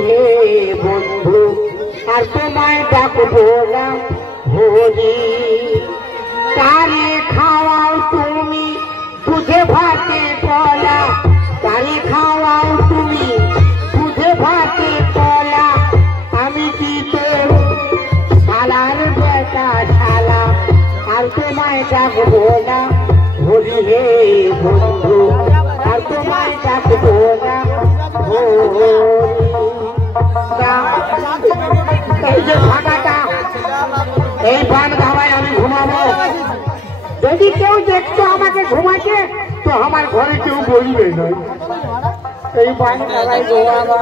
হে বন্ধু আর তোমায় ডাকবো না হরি তারে খাওয়াও তুমি দুধে ভাতে কলা তারে খাওয়াও তুমি দুধে ভাতে কলা আমি কি তোর শালার বেটা শালা আর তোমায় ডাকবো না হরি হে বন্ধু আর তোমায় ডাকবো না হরি এই যে ফাঁকাটা এই বান ধাবায় আমি ঘুমাবো যদি কেউ দেখতো আমাকে ঘুমাচ্ছে তো আমার ঘরে কেউ বলবে না এই বান ধাবায় ঘুমাবো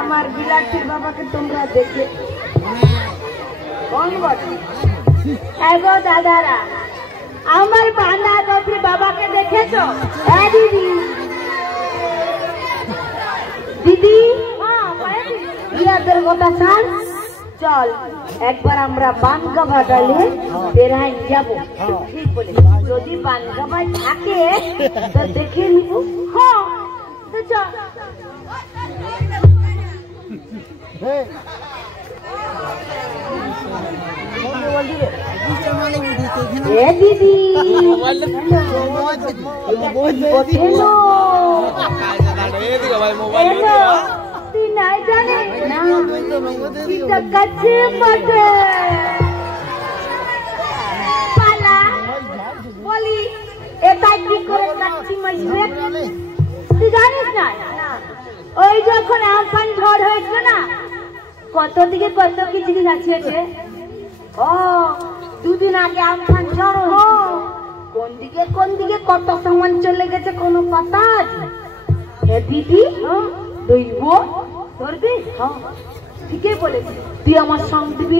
আমার বিলাতির বাবাকে তোমরা দেখে এগো দাদারা আমার বাঁধাকপির বাবাকে দেখেছো দিদি দিদি বিয়াদের কথা শান চল একবার আমরা বানগাভা ডালে বেড়াই যাবো ঠিক বলে যদি বানগাভা থাকে তো দেখে নিব হ্যাঁ তো চল দিদি তুই নাই জানিস কাছে পালা বলি এটা কি করে কাচ্ছি মাসবে তুই জানিস না ওই যখন আমফান ঝড় হয়েছিল না কত দিকে কত কি জিনিস আছে ও দুদিন আগে আমফান ঝড় কোন দিকে কত সামান চলে গেছে কোনো কথা আছে দিদি দইব ধরবি ঠিকই বলেছি তুই আমার সঙ্গ দিবি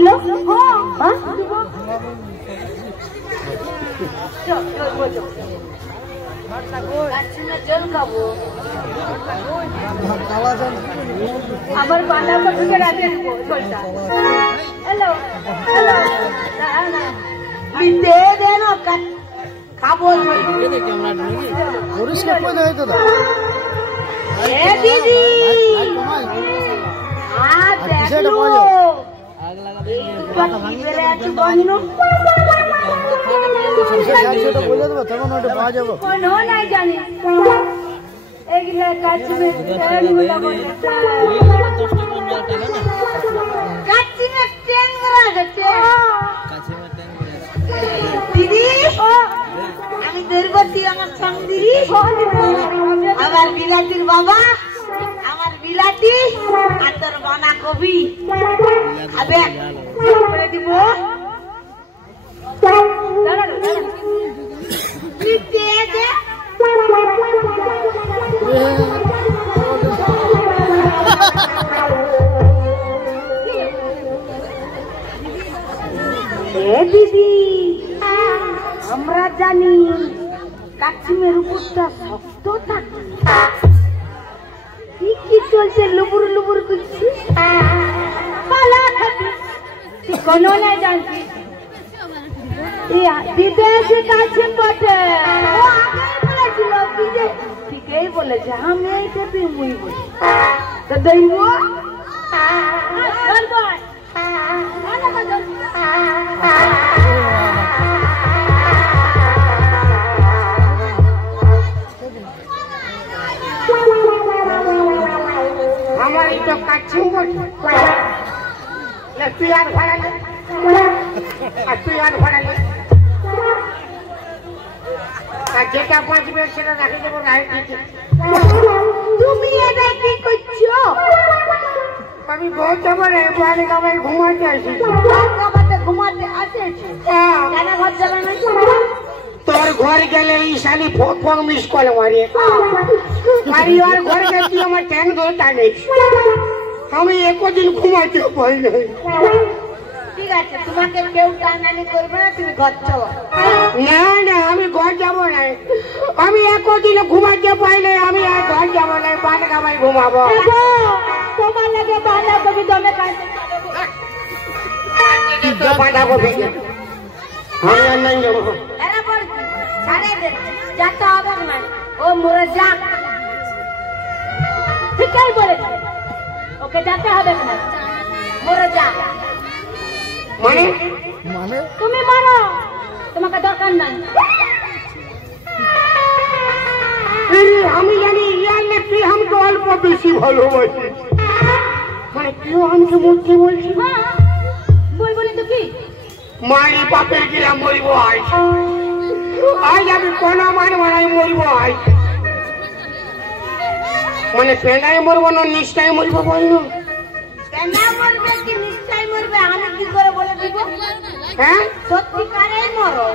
জল খাবো আবার বাঁধাকপিকে রাখে দেবো জলটা হ্যালো খাবো দিদি জানি এগুলা কাচ্চি দিদি আমি দৌড়বতী আমার সঙ্গে আমার বিলাতির বাবা আমার বিলাতি আর তোর বাঁধাকপি করে দিব দিদি আমরা জানি কাশ্মীর উপরটা শক্ত থাকে কি চলছে লুবুর লুবুর করছিস পালা খাবি কোনো না জানছিস দিতে এসে কাছে বটে বলেছিল ঠিকই বলেছে আমি এইটা মুই বলি তো দইব আমার তো কাছে তুই আর ভাড়ালে যেটা বাঁচবে সেটা রাখে দেবো রায় দিতে তুমি এটা কি করছো আমি ঘর যাবো না, বাড়ি গাবাই ঘুমাতে আসি। ঘুমাতে আসেছি? কেন ঘর যাবে না? তোর ঘর গেলে এই শালি ফোন মিস কল মারি আর ওর ঘর গেছি আমার ট্যাং ধরে টানিস। আমি একদিন ঘুমাতে পাই নাই। ঠিক আছে, তোমাকে কেউ টানানি করবে না, তুমি ঘর চলো। না না, আমি ঘর যাবো না, আমি একদিন ঘুমাতে পাই নাই, আমি আর ঘর যাবো না, বাড়ি গাবাই ঘুমাবো। তোমার লাগে বাঁধা কবি দমে কাঁদতে বাঁধা কবি আমি আর নাই যাবো। এরা বল ছাড়ে দে, যেতে হবে না, ও মরে যাক। ঠিকই বলেছে, ওকে যেতে হবে না, মরে যাক। মানে তুমি মারো, তোমাকে দরকার নাই। আমি জানি ইয়ার না তুই আমাকে অল্প বেশি ভালোবাসি, মানে কেউ আমাকে মরতে বলছি। বই বলি তো কি মারি বাপের গিরা মরিব আজ, আজ আমি কোন মারব নাই, মরিব আজ। মানে পেনাই মরবো না নিষ্ঠায় মরিব বলল? কেনা মরবে কি নিশ্চয় মরবে, আমি কি করে বলে দিব? হ্যাঁ সত্যিকারে মরো।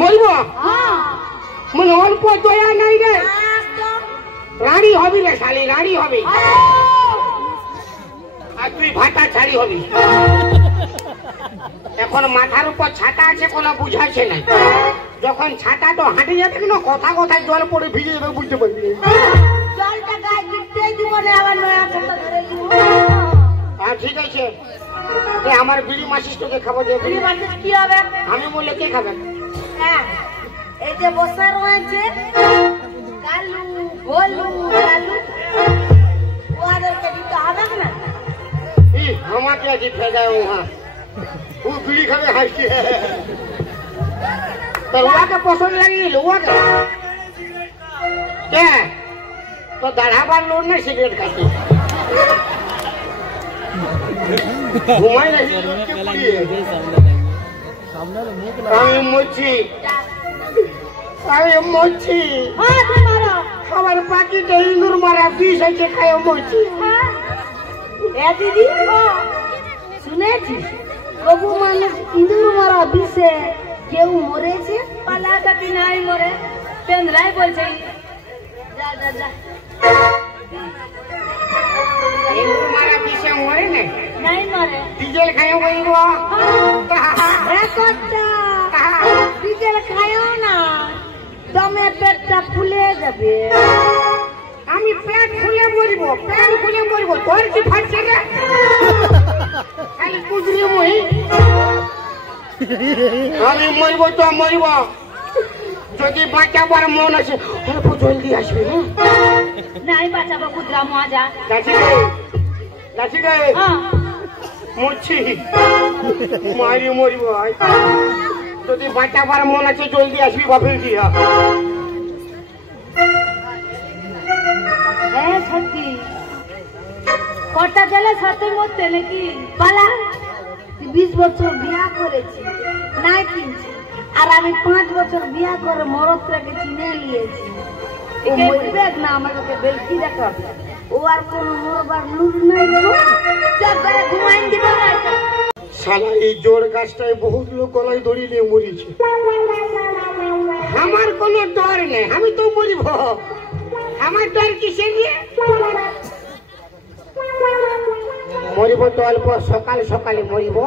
মরিব? হ্যাঁ, মানে অল্প দয়া নাই রে, রানী হবি রে শালি, রানী হবি। আর তুই ভাতা ছাড়ি হবি। এখন মাথার উপর ছাতা আছে, কোনো বুঝাচ্ছে না। যখন ছাতা তো হাঁটে যাবে না, কথা কথায় জল পড়ে ভিজে যাবে, বুঝতে পারবি। জলটা গায়ে দিতে দিব না, আবার নয়া কথা ধরে দিব। হ্যাঁ ঠিক আছে, আমার বিড়ি মাসিস তোকে খাবো। বিড়ি মাসিস কি হবে? আমি বললে কে খাবে? হ্যাঁ, এই যে বসা রয়েছে কালু গোলু কালু, ওদেরকে দিতে হবে না। আমাকে আজ ফেদায় ওহা, ও বিড়ি খাবে হাসছে। তোর ওয়াকে পছন্দ লাগিল? ওয়াকে কে তো দাঁড়াবার লোড না, সিগারেট খাইতে ঘুমাই রাখি। আমি মরছি, আমি মরছি। আমার পাখিটা ইঁদুর মারা বিষ আছে, খায় মরছি। দিদি শুনেছিস, প্রভু মানুষ ইঁদুর মারা বিষে কেউ মরেছে? পালা কাটি নাই মরে, পেন্দ্রাই বলছে যা যা যা। ইঁদুর মারা বিষে মরে নাই? নাই মরে, ডিজেল খায় বলব। ডিজেল খায়ও না, দমে পেটটা ফুলে যাবে। আমি পেট ফুলে মরিব, পেট ফুলে মরিব, তোর কি ফাটছে রে? খালি কুদরি মই, আমি মরিব তো মরিব। যদি বাঁচাবার মন আছে অল্প জলদি আসবে। নাই বাঁচাবো, কুদরা মজা। মরছি, মারি মরিব। যদি বাঁচাবার মন আছে জলদি আসবি বাপের দিয়া। হ্যাঁ সত্যি, কটা গেলে সাথে মরতে নাকি? পালা, 20 বছর বিয়া করেছি, নাই কিনছি, আর আমি 5 বছর বিয়া করে মরদটাকে চিনে নিয়েছি। ও মরবে না, আমাকে বেলকি দেখাবে। ও আর কোন মরবার লুজ নাই, ঘুমাই দিব না। শালা এই জোর গাছটায় বহুত লোক গলায় দড়ি নিয়ে মরিছে, আমার কোনো ডর নেই, আমি তো মরিব। আমার ডর কিসে নিয়ে? মরিব তো অল্প সকাল সকালে মরিব।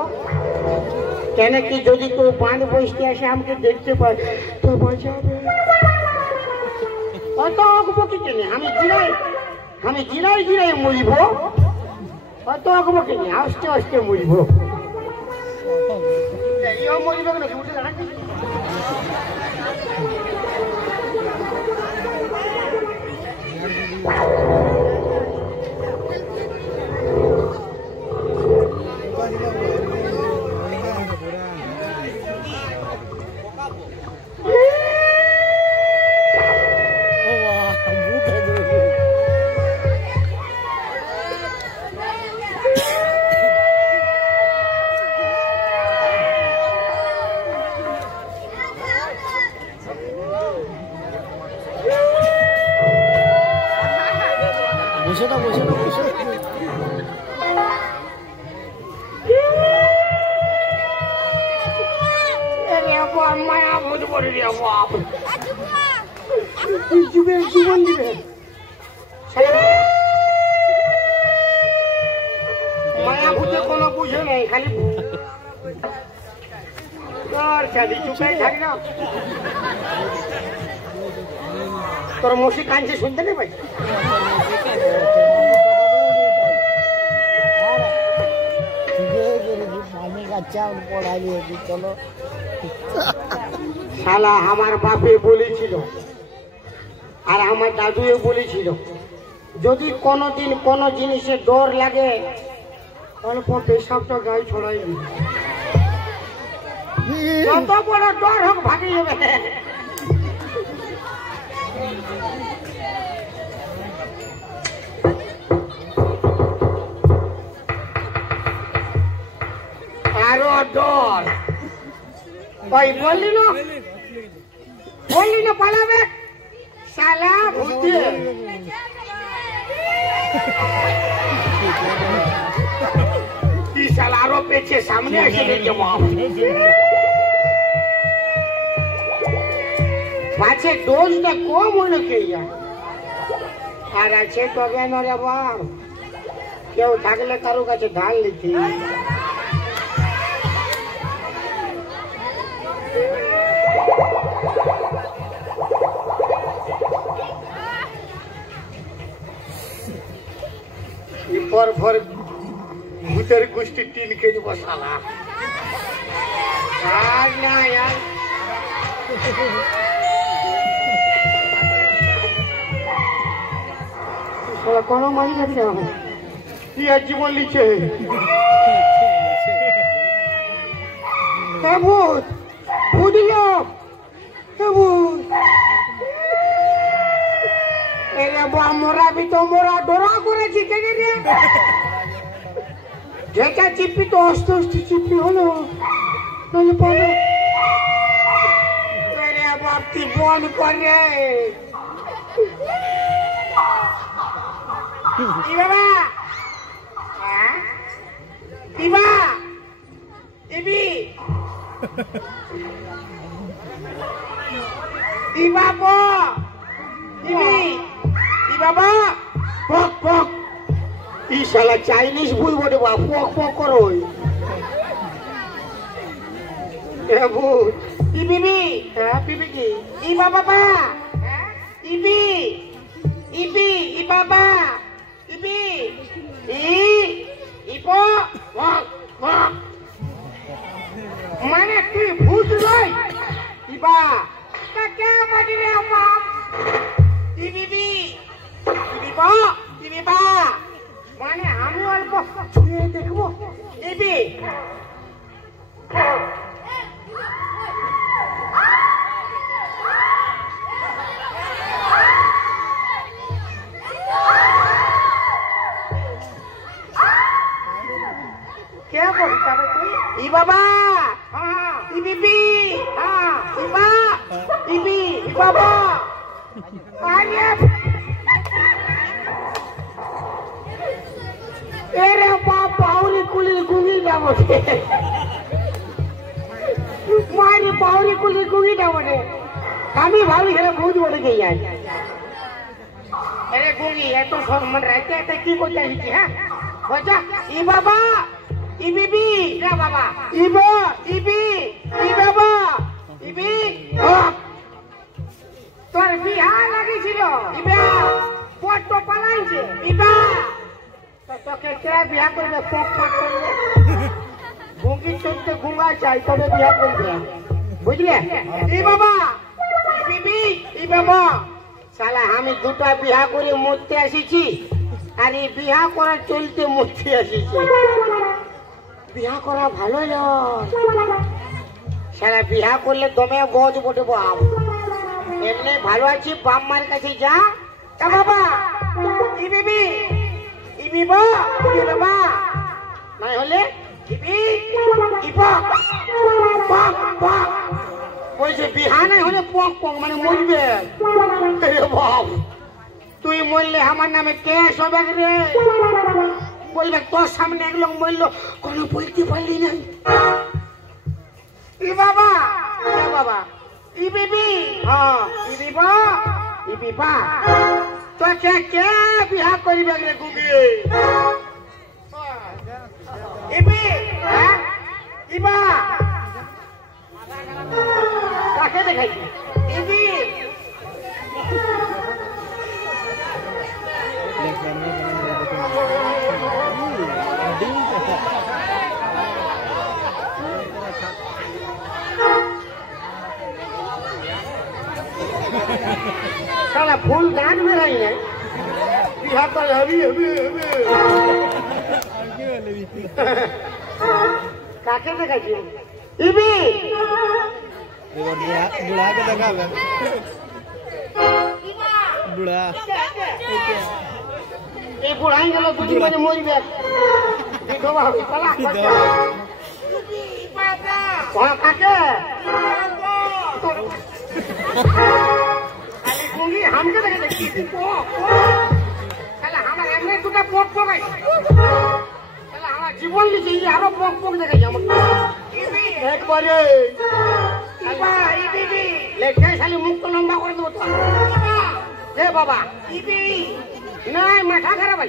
কেন কি যদি তোর বাঁধ বসতে আসে আমাকে দেখতে পাই তো বাঁচাবে। অত অগবকি কেনে? আমি জিরাই জিরাই মরিব। অত অগবকি কেনে? আস্তে আস্তে মরিব। মরিব নাকি উঠে দাঁড়াচ্ছি? ভূত বলে রে বাপ জীবন দিবে মায়া ভূতে কোনো বুঝে নেই খালি চুপে থাকি না তোর মশি কাঁদছে শুনতে নেই ভাই চলো শালা আমার বাপে বলেছিল আর আমার দাদুও বলেছিল যদি কোনোদিন কোনো জিনিসে ডর লাগে অল্প পেশাবটা গায়ে ছড়াই যত বড় ডর হোক ভাগি যাবে আরো ডর ওই বললি না পালাবে শালা ভূতে কি শালা আরো পেছে সামনে এসে গেছে পাছে ডোজটা কম হলো কে আর আছে তবে না রে বাপ কেউ থাকলে কারো কাছে ঢাল নিতি পর ভর ভূতের গোষ্ঠী টিন খেয়ে বসালা আর না কোনো মারি গেছে কি আর জীবন লিখছে ভূত বুঝল ভূত মোরা বি তো মোরা ডোরা করেছি কেনে রে যেটা চিপি তো আস্তে আস্তে চিপি হলো নাহলে পাবে বাপটি বন করে বাবা দিবা দিবি দিবা দিবি বাবা পক পক ই শালা চাইনিজ ভুল বটে বা পক পক করো এ ভূত ই বিবি হ্যাঁ বিবি কি ই বাবা বা ইবি ইবি ই বাবা ইবি ইপ পক পক মানে তুই ভূত নয় ইবা কে মাটি রে বাপ মানে আমি অল্প ছুঁয়ে দেখবো দিবি কে বলতে তুই ই বাবা ই বিবি ইবা ইবি ই বাবা এরে বাপ পাউরি কুলির গুঙ্গি যাবো মারি পাউরি কুলির গুঙ্গি যাবো রে আমি ভাবি হেলে ভূত বলে গিয়ে যাই এরে গুঙ্গি এত সম্মান রাখতে এত কি করতে আসছি হ্যাঁ বলছা ই বাবা ই বিবি না বাবা ইবা ইবি ই বাবা ইবি তোর বিহা লাগিয়েছিল ইবা পট পালাইছে ইবা তোকে কে বিয়া করবে পক পক করবে গুঙ্গি চলতে গুঙ্গা চাই তবে বিয়া করবে বুঝলে ই বাবা বিবি ই বাবা শালা আমি দুটা বিয়া করে মরতে আসিছি আর এই বিয়া করা চলতে মরতে আসিছি বিয়া করা ভালো নয় শালা বিয়া করলে দমে গজ বটে বাপ এমনি ভালো আছি বাপ মার কাছে যা বাবা ই বিবি ই বাবা নাই হলে বলছে বিহা নাই হলে পক পক মানে মরবে বাপ তুই মরলে আমার নামে কেস হবে রে বলবে তোর সামনে এক লোক মরল কোনো বলতে পারলি না ই বাবা বাবা हाँ ই বিবা তো কে বিয়া করিবে রে গুগি ইবি হ্যাঁ ইবা কাকে দেখাই ইবি साला फूल गान में रही है बिहार पर अभी काके देखा जी इबी बुढ़ा के देखा बुढ़ा ये बुढ़ाई गलो दूजी बजे मोरी बैग देखो बाबू चला कहां काके गुंगी हमके देखे देखी चला हमारे हमने दुटा पोक पोक है चला हमारा जीवन ली चाहिए हरो पोक पोक देखे हम एक बारे इबा इबी लेके साली मुख तो लंबा कर दो तो ए बाबा इबी नहीं माथा खराब है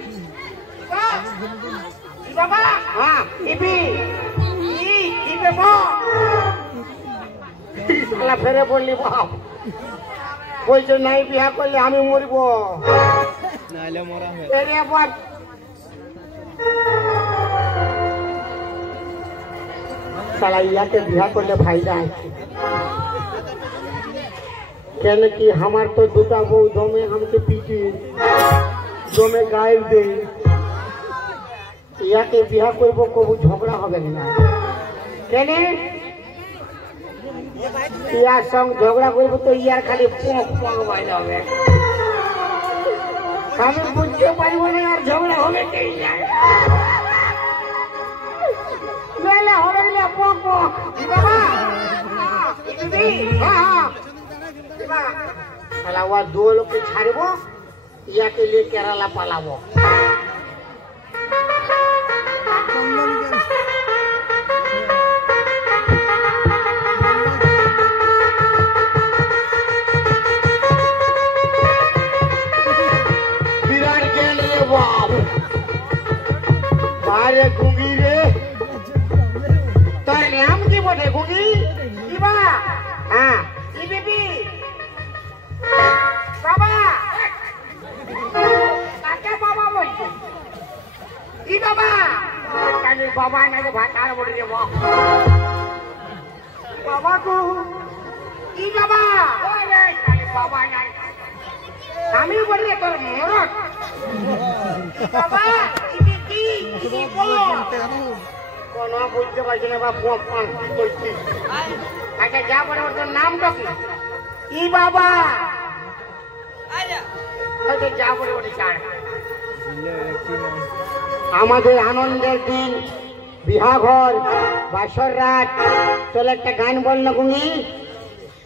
बाबा हां इबी ई बाबा साला फेरे बोलली बाप কইছে নাই বিয়া করলে আমি মরব নাইলে মরা হয় এরে বাপ साला ইয়াকে বিয়া করলে ফায়দা আছে কেন কি আমার তো দুটা বউ দমে हमके पीटी দমে গায়েব দে ইয়াকে বিয়া করব কবু ঝগড়া হবে না কেন ইয়ার সঙ্গে ঝগড়া করবো তো ইয়ার খালি পোক পোক বাইরে হবে আমি বুঝতে পারবো না আর ঝগড়া হবে হবে না পোক পোক বাবা দু লোককে ছাড়বো ইয়াকে নিয়ে কেরালা পালাবো अरे गुंगी रे तोर नाम की बोले गुंगी इबा हां ई बेबी बाबा काका बाबा बोल ई बाबा कानी बाबा ना के भातार बोल रे बाबा को ई बाबा ओरे कानी बाबा ना আমি বলি তোর মরদ বাবা কোন বলতে পারছি না বা বলছি আচ্ছা যা বলে তোর নামটা কি ই বাবা আচ্ছা যা বলে ওটা ছাড় আমাদের আনন্দের দিন বিহাঘর বাসর রাত চলে একটা গান বল না গুনি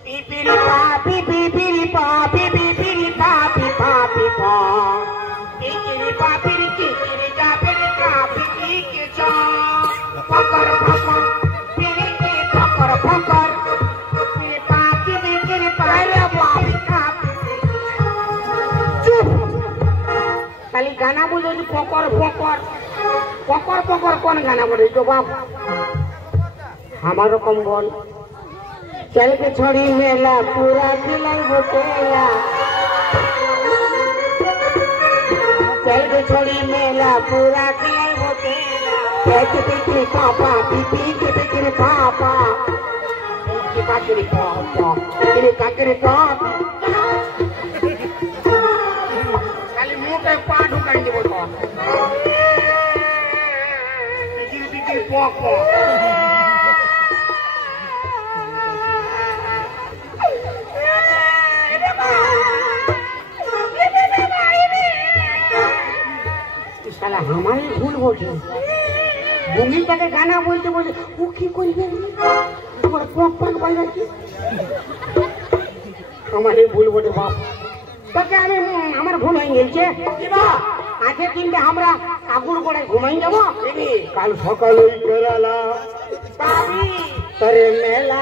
পিপিরি পাপি পিপিরি পাপি পিপিরি পাপি পাপি পা পিপিরি পাপিরি কিপিরি কাপিরি কাপি কি চা পকর পকর পিরি কি পকর পকর পিরি পাপি পিপিরি পাইরে পাপি কাপি চুপ খালি গানা বলে পকর পকর পকর পকর কোন গানা বলে তো বাপ আমার রকম বল चल के छोड़ी मेला पूरा खिलाई बोटेला चल के छोड़ी मेला पूरा खिलाई बोटेला कैसे पिकरी पापा पीपी के पिकरी पापा की काकरी पापा की काकरी पापा खाली मुंह पे पाड़ उकाई दे बोलो पिकरी पिकरी पापा साला हमारी भूल बोलते भूमि के गाना बोलते बोलते वो की करबे তোমার পক বাইরে কি हमारी भूल बोलते बाप তোকে আমি আমার ভুল হয়ে গেছে কিবা আজকে দিনটা আমরা কাকুর করে ঘুমাই যাব কাল সকাল ওই কেরালা পাবি তরে মেলা